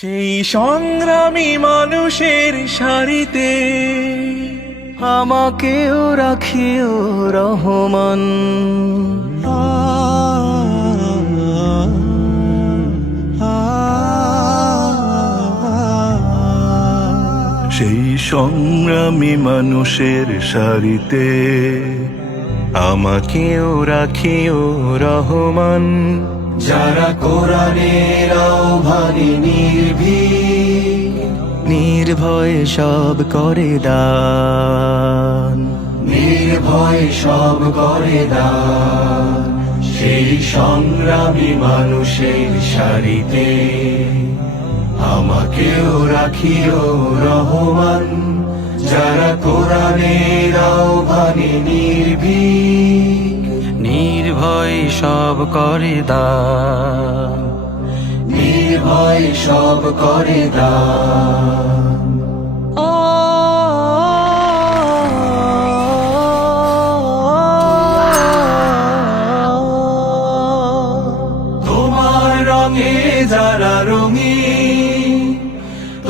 সেই সংগ্রামী মানুষের সারিতে আমাকেও রাখিও রহমান। সেই সংগ্রামী মানুষের সারিতে আমাকেও রাখিও রহমান। যারা কোরআনের আহ্বানে নির্ভয়ে সব করে দান, নির্ভয়ে সব করে দান। সেই সংগ্রামী মানুষের সারিতে আমাকেও রাখিও রহমান। যারা কোরআনের আহ্বানে নির্ভয় সব করে দান, নির্ভয় সব করে দান। তোমার রঙে যারা রঙিন,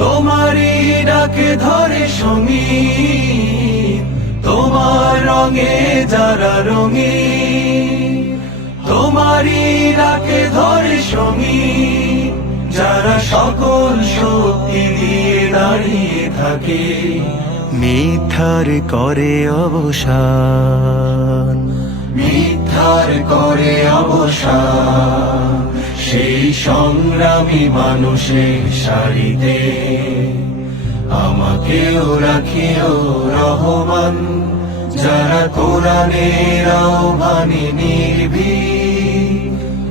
তোমারই ডাকে ধরে সঙ্গীত। তোমার রঙে যারা রঙিন, তোমারই ডাকে ধরে সঙ্গীত। যারা সকল শক্তি দিয়ে দাঁড়িয়ে থাকে, মিথ্যার করে অবসান, মিথ্যার করে অবসান। সেই সংগ্রামী মানুষের সারিতে আমাকেও রাখিও রহমান। যারা কোরআনের আহ্বানে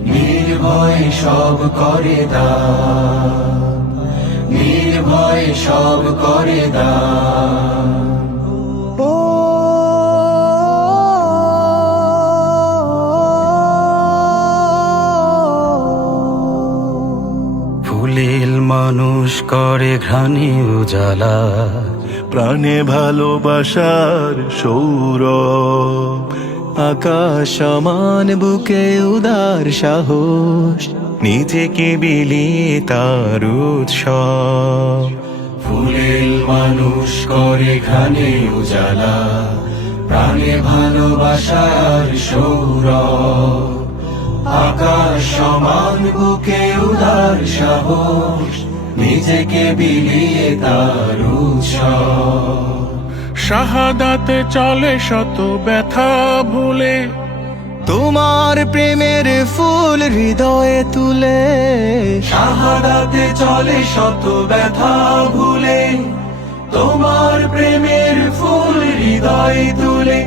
নির্ভয় সব করে দান, নির্ভয় সব করে দান। ফুলেল মানুষ করে ঘ্রাণে উজালা, প্রাণে ভালোবাসার সৌরভ। আকাশ সমান বুকে উদার সাহস, নিজেকে বিলিয়ে তার উৎসব। ফুলেল মানুষ করে ঘ্রাণে উজালা, প্রাণে ভালোবাসার সৌরভ। আকাশ সমান বুকে উদার সাহস, নিজেকে বিলিয়ে তার উৎসব। শাহাদাতে চলে শত ব্যথা ভুলে, তোমার প্রেমের ফুল হৃদয়ে তুলে। শাহাদাতে চলে শত ব্যথা ভুলে, তোমার প্রেমের ফুল হৃদয়ে তুলে।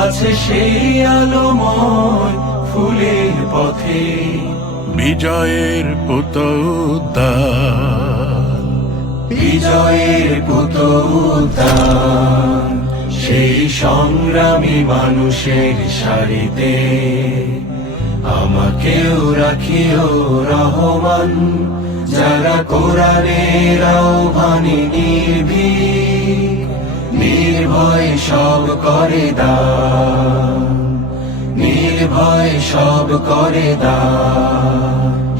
আছে সেই আলোময় ফুলের পথে, বিজয়ের পুতোদ্দার, বিজয়ের পুতোদ্দার। সেই সংগ্রামী মানুষের সারিতে আমাকেও রাখিও রহমান। যারা কোরআনের আহ্বানে নির্ভয় সব করে দান, নির্ভয় সব করে দান।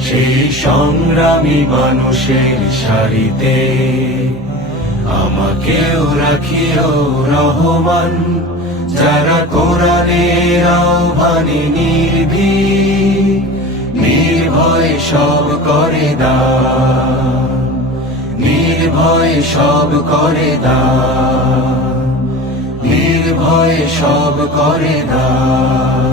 সেই সংগ্রামী মানুষের সারিতে আমাকেও রাখিও রহমান। যারা কোরআনের আহ্বানে নির্ভয় সব করে দান, নির্ভয় সব করে দান, নির্ভয় সব করে দান।